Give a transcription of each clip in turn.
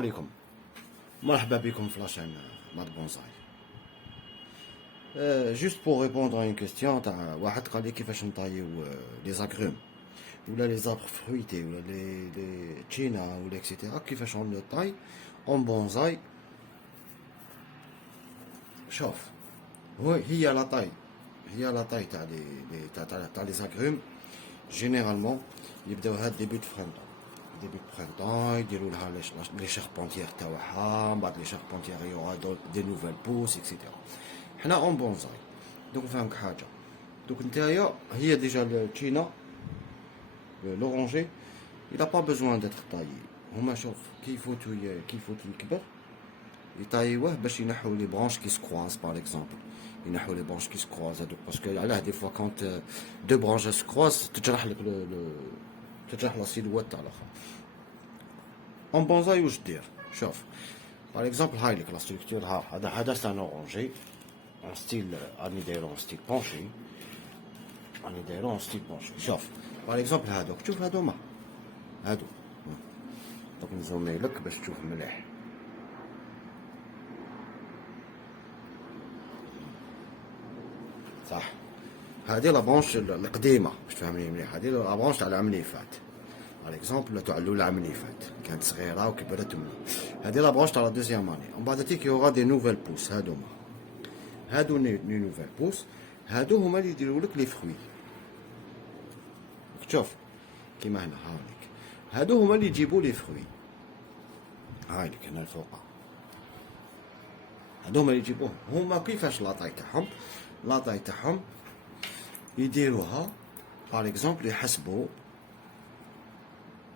عليكم. مرحبا بكم في لاشين مات بونزاي. جوست بور ريبوندر à une question تاع واحد قال لي كيفاش نطايو لي زاغروم ولا لي زابر فرويتي ولا لي تشينا ولا اكسيتيرا كيفاش اون لو طاي اون بونزاي. شوف هي لا طاي تاع لي زاغروم جينيرالمون يبداو هاد ديبي دو printemps يديروا لها لي شاربونتيير تاعها من بعد لي شاربونتيير يورا دي نوفيل بوس اكسيتيرا. حنا اون بونزاي دوك نفهمك حاجه. دوك نتايا هي ديجا التشينا لورونجي il a pas besoin d'être taillé. هما شوف كي يفوتو يكبر يطايوه باش ينحوا لي برانش كي سكواز باغ اكزومبل ينحوا لي برانش كي سكواز هذوك باسكو علاه دي فوا كونت دو برانش سكواز تجرح لك تجرح لا سيلوات تاع الاخر. اون بونزاي واش دير؟ شوف باغ اكزومبل هاي لك لا ستركتور هذا سان اورونجي en style en style penché en style penché. شوف par exemple هادوك تشوف هادوما هادو دوك نزومي لك باش تشوف مليح. صح هادي لا برونش القديمه باش تفهمني مليح. هادي لا برونش تاع العام اللي فات par exemple تاع العام اللي فات كانت صغيره وكبرت مني. هادي لا برونش تاع لا دوزيام اني ومن بعد تيك يورا دي نوفيل بوس. هادو ني نوفيل بوس هادو هما اللي يديروا لك لي فروي. شوف كيما هنا هاوليك هادو هما اللي يجيبوا لي فروي. هاوليك هنا الفوق هادو هما اللي يجيبوهم. هما كيفاش لاطاي تاعهم يديروها باغ اكزومبل يحسبوا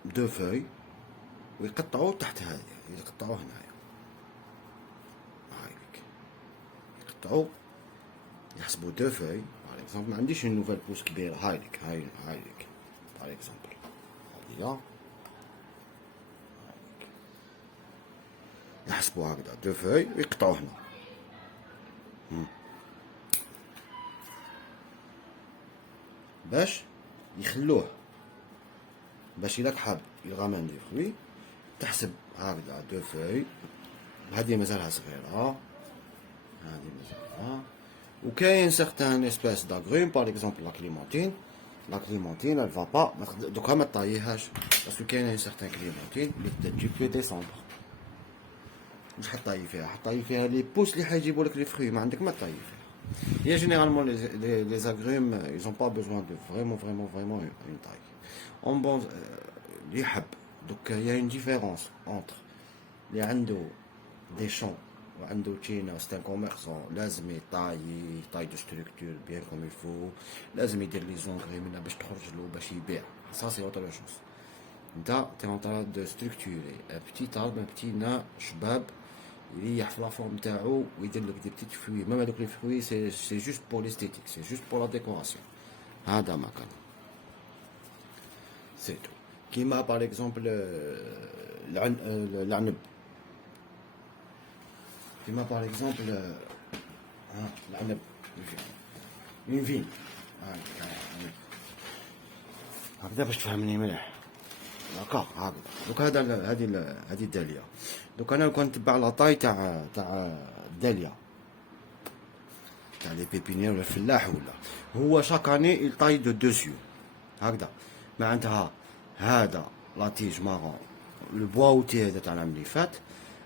دو فوي ويقطعوا تحت هذه يقطعوا هنايا. هاوليك يقطعوا يحسبوا دو فوي باغ اكزومبل ما عنديش اون نوفيل بوس كبيره. هاوليك باغ اكزومبل هاديا يحسبوا هكذا دو فوي ويقطعوا هنا. باش يخلوه باش إلا حاب يلغامن دي فروي تحسب هكذا دو فوي. هادي مازالها صغيرة هادي مازالها. وكاين سيغتان اسباس داغروم باغ اكزومبل لا كليمونتين elle va pas دوكا ما طاييهاش باسكو كاينه سيغتان كليمونتين اللي تجي في ديسمبر. واش حطاي فيها لي بوس اللي حيجيبوا لك لي فروي ما عندك ما طايي فيها. هي جينيرالمون لي اغروم ils ont pas besoin de vraiment une taille. On bon اللي يحب دوك هي une différence entre اللي عنده دي شون وعنده تشينا سي ان كوميرسون لازم يطاي دو ستركتور بيان كوم يفو لازم يدير لي زونغري منها باش تخرج له باش يبيع. سا سي اوتر شوز. نتا تي اون طرا دو ستركتوري ان بتيت ارب ان بتي نا شباب يريح في لا فورم تاعو ويدير لك دي بتيت فروي. ميم هادوك لي فروي سي جوست بور ليستيتيك سي جوست بور لا ديكوراسيون. هذا ما كان سي تو. كيما باغ اكزومبل العنب كيما باغ اكزومبل العنب من فين هكذا باش تفهمني مليح. داكا هكذا دوك هذا هذه الداليه. دوك انا كنت نتبع لاطاي تاع الداليه تاع لي بيبينيير ولا الفلاح ولا هو شاك اني يطاي دو دوزيو هكذا معناتها هذا لاتيج مارون البواوتي هذا تاع العام اللي فات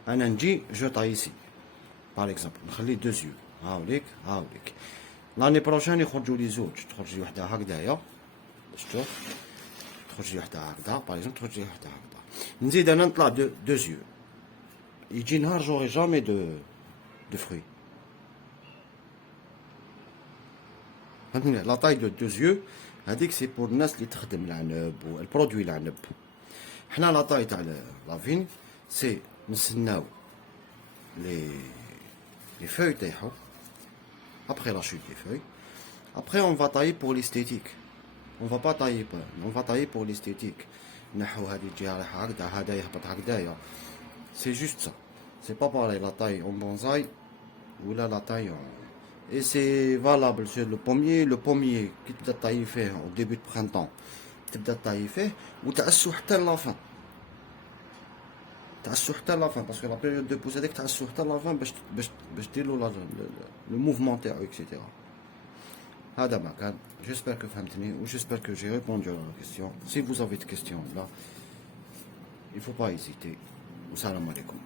انا نجي جو طايسي باغ اكزومبل نخلي دوزيو هاوليك لاني بروشان يخرجوا لي زوج تخرج لي وحده هكذايا باش تشوف تخرج لي وحده هكذا باغ اكزومبل تخرج لي وحده هكذا نزيد انا نطلع دوزيو يجي نهار جوري جامي دو فروي. فهمتني لا طاي دو دوزيو هذيك سي بور الناس اللي تخدم العنب والبرودوي العنب. حنا لا طاي تاع لافين سي نستناو لي feuilles تاعهم après la chute des feuilles. Après on va tailler pour l'esthétique. On va pas tailler on va tailler pour l'esthétique. نحو هذه الجهه رايحه هكذا هذا يهبط هكذايا. C'est juste ça. C'est pas pareil la taille en bonsaï ou la taille en. Et c'est valable sur le pommier qui تبدا tailler فيه au début de printemps تبدا tailler فيه وتعسو حتى لافان تعسو حتى لا فان باسكو لا بيريود دو بوز هذيك تعسو حتى لا فان باش ديرلو لو موفمون تاعو اكسيتيرا. هذا ما كان. جيسبر كو فهمتني و جيسبر كو جي ريبوندو على لا كيستيون. سي فوز افي دي كيستيون لا il faut pas hésiter. والسلام عليكم.